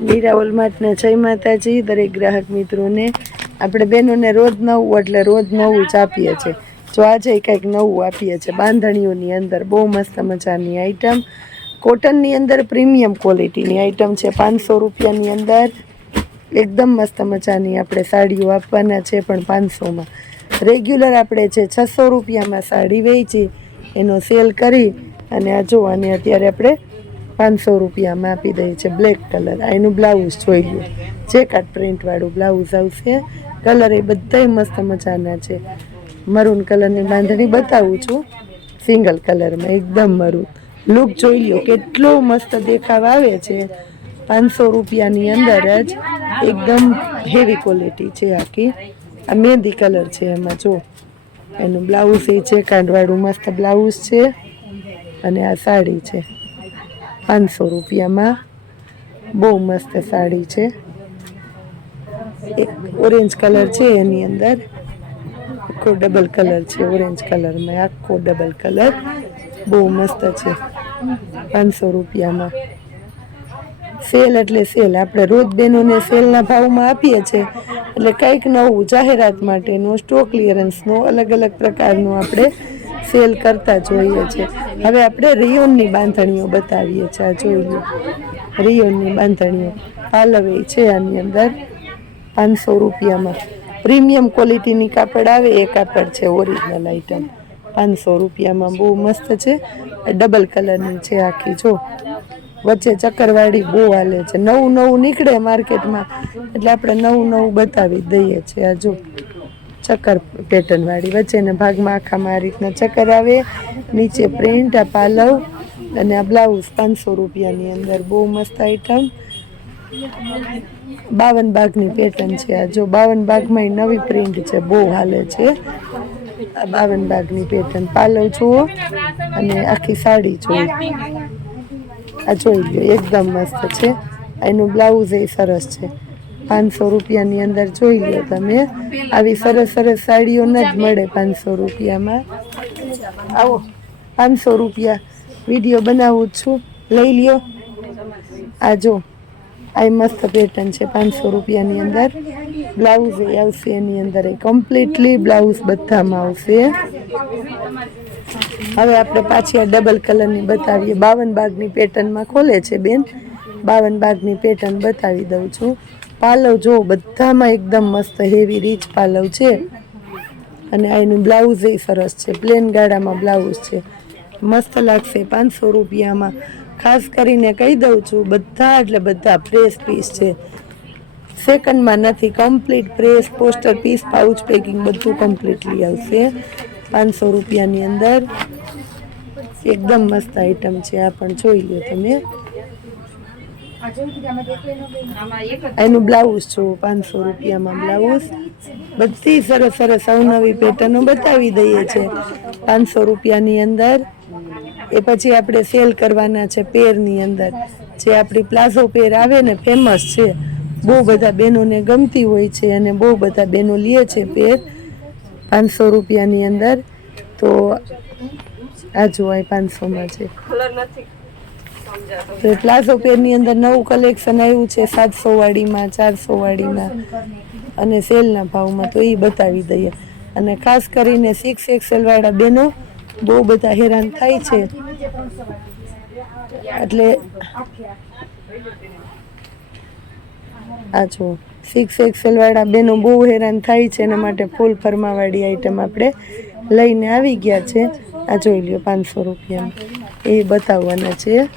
મીરા ઓલમાટને જય માતાજી, દરેક ગ્રાહક મિત્રોને. આપણે બહેનોને રોજ નવું, એટલે રોજ નવું જ આપીએ છીએ. જો આજે કંઈક નવું આપીએ છીએ. બાંધણીઓની અંદર બહુ મસ્ત મજાની આઈટમ કોટનની અંદર પ્રીમિયમ ક્વોલિટીની આઈટમ છે. પાંચસો રૂપિયાની અંદર એકદમ મસ્ત મજાની આપણે સાડીઓ આપવાના છે પણ પાંચસોમાં. રેગ્યુલર આપણે જે છસો રૂપિયામાં સાડી વેચી, એનો સેલ કરી અને આ જો અને અત્યારે આપણે પાંચસો રૂપિયામાં આપી દે છે બ્લેક કલર આ એનું બ્લાઉઝ જોઈ લો ચેકાટ પ્રિન્ટવાળું બ્લાઉઝ આવશે કલર એ બધાય મસ્ત મજાના છે. મરૂન કલરની બાંધણી બતાવું છું. સિંગલ કલરમાં એકદમ મરૂન લુક જોઈ લો કેટલો મસ્ત દેખાવ આવે છે. પાંચસો રૂપિયાની અંદર જ એકદમ હેવી ક્વોલિટી છે આખી. આ મહેંદી કલર છે એમાં, જો. એનું બ્લાઉઝ એ છે કાંડવાળું મસ્ત બ્લાઉઝ છે. અને આ સાડી છે. પાંચસો રૂપિયામાં. બહુ મસ્ત સાડી છે. ઓરેન્જ કલર છે એની અંદર. આખો ડબલ કલર છે ઓરેન્જ કલરમાં, આખો ડબલ કલર. બહુ મસ્ત છે. પાંચસો રૂપિયામાં. સેલ એટલે સેલ. આપણે રોજ બહેનોને સેલના ભાવમાં આપીએ છીએ. એટલે કંઈક નવું જાહેરાત માટેનો, સ્ટોક ક્લિયરન્સનો અલગ અલગ પ્રકારનો આપણે સેલ કરતા જોઈએ છે. હવે આપણે રિયોનની બાંધણીઓ બતાવીએ છીએ, આ જોઈ લો. રિયોનની બાંધણીઓ. પાલવે છે આની અંદર પાંચસો રૂપિયામાં. પ્રીમિયમ ક્વોલિટીની કાપડ આવે, એ કાપડ છે ઓરિજિનલ આઈટમ પાંચસો રૂપિયામાં બહુ મસ્ત છે. ડબલ કલરની છે આખી, જો. વચ્ચે ચક્કરવાળી બહુ હાલે છે. નવું નવું નીકળે માર્કેટમાં. એટલે આપણે નવું નવું બતાવી દઈએ છીએ, આ જો. ચક્કર પેટર્નવાળી વચ્ચેના ભાગમાં આખામાં આ રીતના ચક્કર આવે. નીચે પ્રિન્ટ આ પાલવ અને આ બ્લાઉઝ પાંચસો રૂપિયાની અંદર. બહુ મસ્ત આઈટમ બાવન બાગની પેટર્ન છે આ. જો બાવન બાગમાં નવી પ્રિન્ટ છે, બહુ હાલે છે. આ બાવન બાગની પેટર્ન પાલવ જુઓ અને આખી સાડી જુઓ. આ જોઈ લો એકદમ મસ્ત છે. એનું બ્લાઉઝ એ સરસ છે. પાંચસો રૂપિયાની અંદર જોઈ લો તમે. આવી સરસ સરસ સાડીઓ ન જ મળે પાંચસો રૂપિયામાં. આવો, પાંચસો રૂપિયા વીડિયો બનાવું છું. લઈ લ્યો. આ જો, આ મસ્ત પેટર્ન છે પાંચસો રૂપિયાની અંદર. બ્લાઉઝ એ આવશે એની અંદર એ કમ્પ્લીટલી બ્લાઉઝ બધામાં આવશે. હવે આપણે પાછી આ ડબલ કલરની બતાવીએ. બાવન બાગની પેટર્નમાં ખોલે છે બેન. બાવન બાગની પેટર્ન બતાવી દઉં છું. પાલવ જો બધામાં એકદમ મસ્ત હેવી રીચ પાલવ છે. અને આ એનું બ્લાઉઝ એ સરસ છે. પ્લેન ગાળામાં બ્લાઉઝ છે. મસ્ત લાગશે પાંચસો રૂપિયામાં. ખાસ કરીને કહી દઉં છું, બધા એટલે બધા ફ્રેશ પીસ છે. સેકન્ડમાં નથી complete press poster piece pouch packing બધું કમ્પ્લીટલી આવશે. પાંચસો રૂપિયાની અંદર. એકદમ મસ્ત આઈટમ છે. આ પણ જોઈ લો તમે. એનું બ્લાઉઝ છું પાંચસો રૂપિયામાં બ્લાઉઝ. બધી સરસ સરસ અવનવી પેટર્નો બતાવી દઈએ છે. પાંચસો રૂપિયાની અંદર. એ પછી આપણે સેલ કરવાના છે પેરની અંદર. જે આપણી પ્લાઝો પેર આવે ને ફેમસ છે. બહુ બધા બહેનોને ગમતી હોય છે અને બહુ બધા બહેનો લે છે પેર. પાંચસો રૂપિયાની અંદર. તો આ જોવાય પાંચસોમાં છે. તો પ્લાઝો પેરની અંદર નવું કલેક્શન આવ્યું છે સાતસો વાળીમાં, ચારસો વાળીમાં અને સેલના ભાવમાં તો એ બતાવી દઈએ. અને ખાસ કરીને સિક્સ એક્સેલ વાળા બહેનો બહુ બધા હેરાન થાય છે. એટલે આ જો સિક્સ એક્સેલ વાળા બેનો બહુ હેરાન થાય છે, એના માટે ફૂલ ફરમાવાળી આઈટમ આપણે લઈને આવી ગયા છે. આ જોઈ લ્યો, પાંચસો રૂપિયા. એ બતાવવાના છે.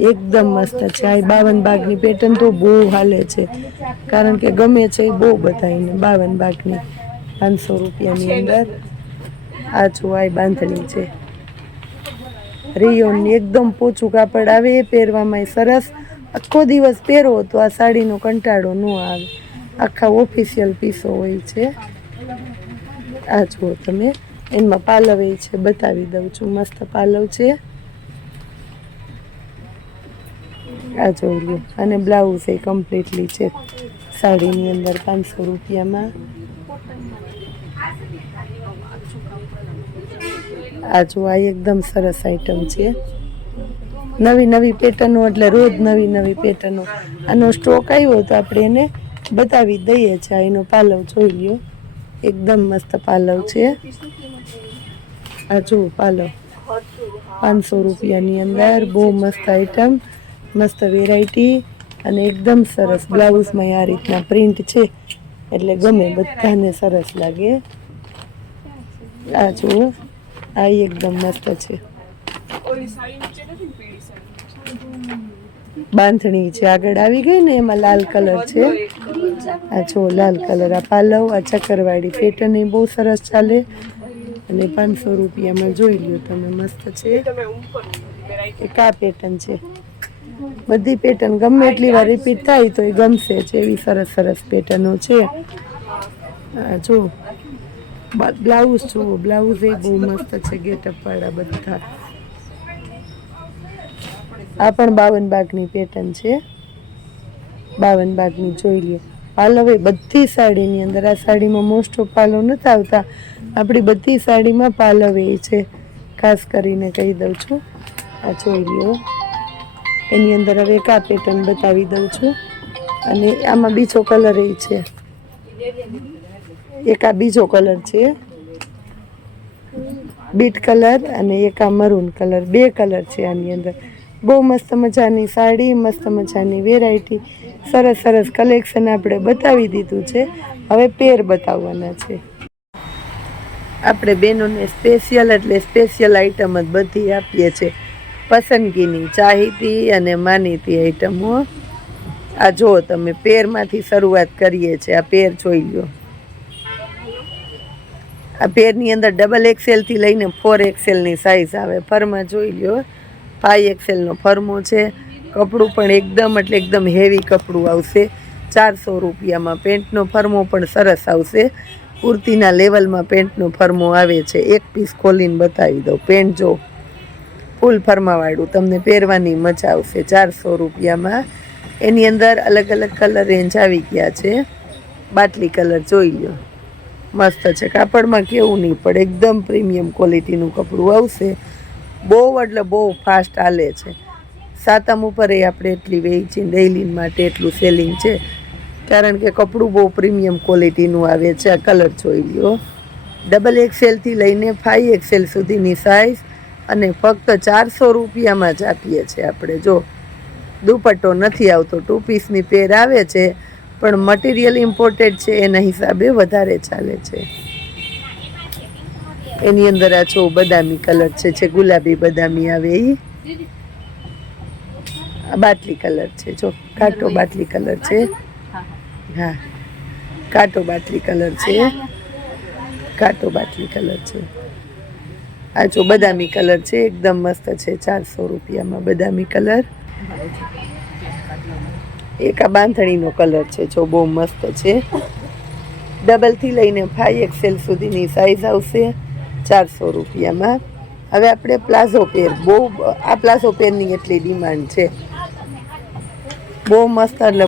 એકદમ મસ્ત છે. આ બાવન બાગની પેટર્ન તો બહુ હાલે છે. કારણ કે ગમે છે એ બહુ બતાવીને બાવન બાગની પાંચસો રૂપિયાની અંદર. આ જો આ બાંધણી છે. રિયોની એકદમ પોચું કાપડ આવે, એ પહેરવામાં સરસ. આખો દિવસ પહેરો તો આ સાડીનો કંટાળો ન આવે. આખા ઓફિશિયલ પીસો હોય છે. આ જુઓ તમે, એમાં પાલવ એ છે, બતાવી દઉં છું, મસ્ત પાલવ છે. આ જોઈ લો અને બ્લાઉઝ એ કમ્પ્લીટલી છે, સાડીની અંદર પાંચસો રૂપિયામાં. આ જો આ એકદમ સરસ આઈટમ છે. નવી નવી પેટર્નો એટલે રોજ નવી નવી પેટર્નો આનો સ્ટોક આવ્યો તો આપણે એને બતાવી દઈએ છીએ એનો પાલવ જોઈ લ્યો. એકદમ મસ્ત પાલવ છે. આ જો પાલવ. પાંચસો રૂપિયાની અંદર બહુ મસ્ત આઈટમ મસ્ત વેરાયટી અને એકદમ સરસ. બ્લાઉઝમાં આ રીતના પ્રિન્ટ છે. એટલે ગમે બધાને સરસ લાગે. આ જુઓ આ એકદમ મસ્ત છે. બાંધણી છે. આગળ આવી ગઈ ને એમાં લાલ કલર છે. આ જો લાલ કલર આ પાલવ, આ ચક્કરવાળી પેટર્ન એ બહુ સરસ ચાલે. અને પાંચસો રૂપિયામાં જોઈ લ્યો તમે, મસ્ત છે. એક આ પેટર્ન છે? બધી પેટર્ન ગમે એટલી વાર રિપીટ થાય તો એ ગમશે જ, એવી સરસ સરસ પેટર્નો છે. આ જો બ્લાઉઝ જુઓ, બ્લાઉઝ એ બહુ મસ્ત છે, ગેટઅપ વાળા બધા. આ પણ બાવન બાગની પેટર્ન છે. બાવન બાગની જોઈ લ્યો. પાલવ હવે બધી સાડીની અંદર, આ સાડીમાં મોસ્ટ ઓફ પાલવ નથી આવતા. આપણી બધી સાડીમાં પાલવ એ છે. ખાસ કરીને કહી દઉં છું. આ લ્યો. એની અંદર હવે એક આ પેટર્ન બતાવી દઉં છું. અને આમાં બીજો કલર એ છે. એક આ બીજો કલર છે. બીટ કલર અને એક આ મરૂન કલર બે કલર છે આની અંદર. બહુ મસ્ત મજાની સાડી, મસ્ત મજાની વેરાયટી સરસ સરસ કલેક્શન આપણે બતાવી દીધું છે. હવે પેર બતાવવાના છે. આપણે બહેનોને સ્પેશિયલ એટલે સ્પેશિયલ આઈટમ જ બધી આપીએ છીએ પસંદગીની ચાહીતી અને માનીતી આઈટમો આ જુઓ તમે પેરમાંથી શરૂઆત કરીએ છીએ આ પેર જોઈ લો આ પેરની અંદર ડબલ એક્સેલથી લઈને ફોર એક્સેલની સાઇઝ આવે. ફરમાં જોઈ લ્યો. ફાઈવ એક્સેલનો ફરમો છે. કપડું પણ એકદમ એટલે એકદમ હેવી કપડું આવશે. ચારસો રૂપિયામાં પેન્ટનો ફરમો પણ સરસ આવશે. કુર્તીના લેવલમાં પેન્ટનો ફરમો આવે છે. એક પીસ ખોલીને બતાવી દઉં. પેન્ટ જો ફૂલ ફરમાવાળું તમને પહેરવાની મજા આવશે. ચારસો રૂપિયામાં. એની અંદર અલગ અલગ કલર રેન્જ આવી ગયા છે. બાટલી કલર જોઈ લો મસ્ત છે. કાપડમાં કેવું નહીં પડે. એકદમ પ્રીમિયમ ક્વોલિટીનું કપડું આવશે. બહુ એટલે બહુ ફાસ્ટ હાલે છે. સાતમ ઉપર એ આપણે એટલી વેચી ડેઇલી માટે એટલું સેલિંગ છે. કારણ કે કપડું બહુ પ્રીમિયમ ક્વોલિટીનું આવે છે, આ કલર જોઈ લ્યો. ડબલ એક્સેલથી લઈને ફાઈવ એક્સેલ સુધીની સાઇઝ અને ફક્ત ચારસો રૂપિયામાં જ આપીએ છીએ આપણે. જો દુપટ્ટો નથી આવતો ટુ પીસની પેર આવે છે, પણ મટીરિયલ ઇમ્પોર્ટેડ છે, એના હિસાબે વધારે ચાલે છે. એની અંદર આ છો બદામી કલર છે છે ગુલાબી બદામી આવે એ. આ બાટલી કલર છે, જો કાટો બાટલી કલર છે. હા, કાટો બાટલી કલર છે. કાટો બાટલી કલર છે. આ જો બદામી કલર છે, એકદમ મસ્ત છે, ચારસો રૂપિયામાં બદામી કલર. એક આ બાંધણીનો કલર છે, જો બહુ મસ્ત છે. ડબલથી લઈને ફાઈ એક્સેલ સુધીની સાઇઝ આવશે. ચારસો રૂપિયામાં. હવે આપણે પ્લાઝો પેર. બહુ, આ પ્લાઝો પેરની એટલી ડિમાન્ડ છે. બહુ મસ્ત એટલે